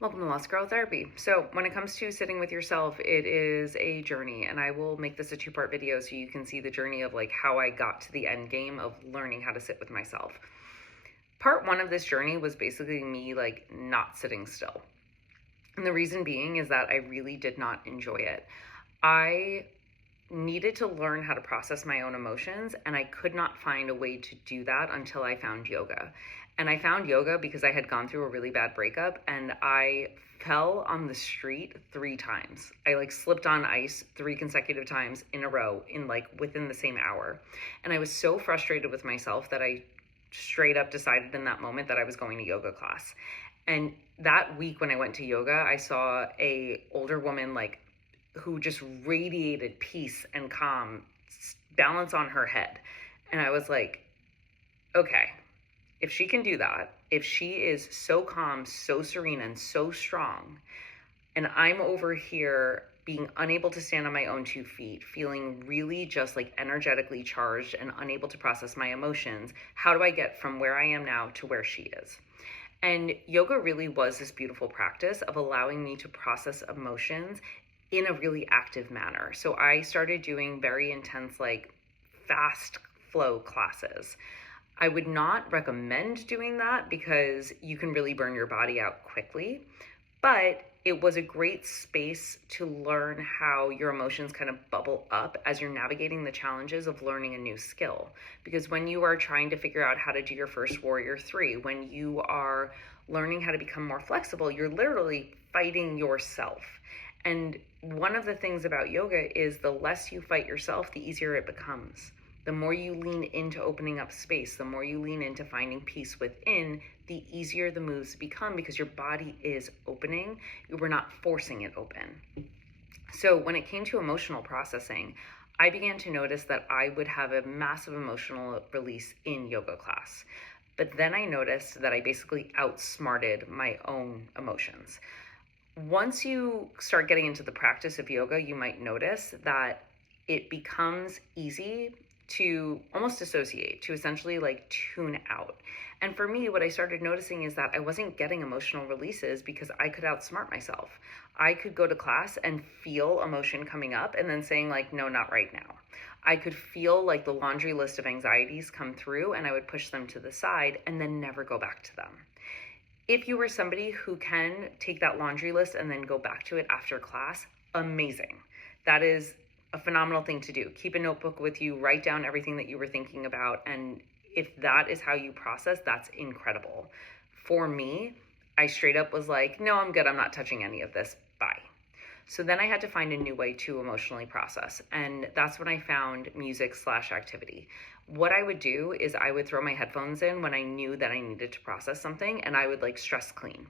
Welcome to Lost Girl Therapy. So when it comes to sitting with yourself, it is a journey, and I will make this a two-part video so you can see the journey of like how I got to the end game of learning how to sit with myself. Part one of this journey was basically me like not sitting still. And the reason being is that I really did not enjoy it. I needed to learn how to process my own emotions, and I could not find a way to do that until I found yoga. And I found yoga because I had gone through a really bad breakup and I fell on the street 3 times. I like slipped on ice 3 consecutive times in a row in like within the same hour. And I was so frustrated with myself that I straight up decided in that moment that I was going to yoga class. And that week when I went to yoga, I saw a older woman like who just radiated peace and calm, balance on her head. And I was like, okay, if she can do that, if she is so calm, so serene, and so strong, and I'm over here being unable to stand on my own 2 feet, feeling really just like energetically charged and unable to process my emotions, how do I get from where I am now to where she is? And yoga really was this beautiful practice of allowing me to process emotions in a really active manner. So I started doing very intense, like fast flow classes. I would not recommend doing that because you can really burn your body out quickly, but it was a great space to learn how your emotions kind of bubble up as you're navigating the challenges of learning a new skill. Because when you are trying to figure out how to do your first Warrior 3, when you are learning how to become more flexible, you're literally fighting yourself. And one of the things about yoga is the less you fight yourself, the easier it becomes. The more you lean into opening up space, the more you lean into finding peace within, the easier the moves become because your body is opening. We're not forcing it open. So when it came to emotional processing, I began to notice that I would have a massive emotional release in yoga class. But then I noticed that I basically outsmarted my own emotions. Once you start getting into the practice of yoga, you might notice that it becomes easy to almost dissociate, to essentially like tune out. And for me, what I started noticing is that I wasn't getting emotional releases because I could outsmart myself. I could go to class and feel emotion coming up and then saying like, no, not right now. I could feel like the laundry list of anxieties come through and I would push them to the side and then never go back to them. If you are somebody who can take that laundry list and then go back to it after class, amazing. That is a phenomenal thing to do. Keep a notebook with you, write down everything that you were thinking about. And if that is how you process, that's incredible. For me, I straight up was like, no, I'm good. I'm not touching any of this. Bye. So then I had to find a new way to emotionally process. And that's when I found music/activity. What I would do is I would throw my headphones in when I knew that I needed to process something, and I would like stress clean.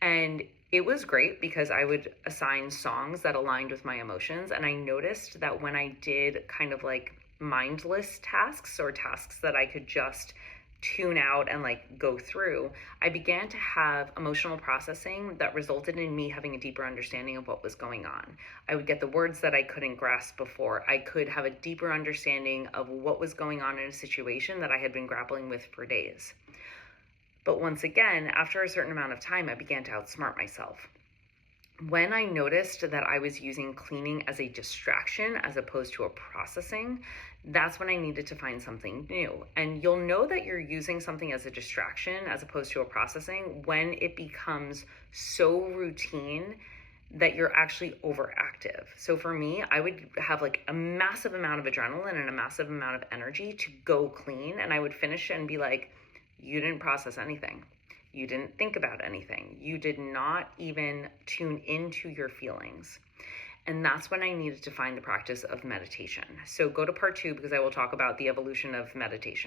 And it was great because I would assign songs that aligned with my emotions. And I noticed that when I did kind of like mindless tasks or tasks that I could just tune out and like go through, I began to have emotional processing that resulted in me having a deeper understanding of what was going on. I would get the words that I couldn't grasp before. I could have a deeper understanding of what was going on in a situation that I had been grappling with for days. But once again, after a certain amount of time, I began to outsmart myself. When I noticed that I was using cleaning as a distraction as opposed to a processing, that's when I needed to find something new. And you'll know that you're using something as a distraction as opposed to a processing when it becomes so routine that you're actually overactive. So for me, I would have like a massive amount of adrenaline and a massive amount of energy to go clean, and I would finish and be like, you didn't process anything. You didn't think about anything. You did not even tune into your feelings. And that's when I needed to find the practice of meditation. So go to part 2 because I will talk about the evolution of meditation.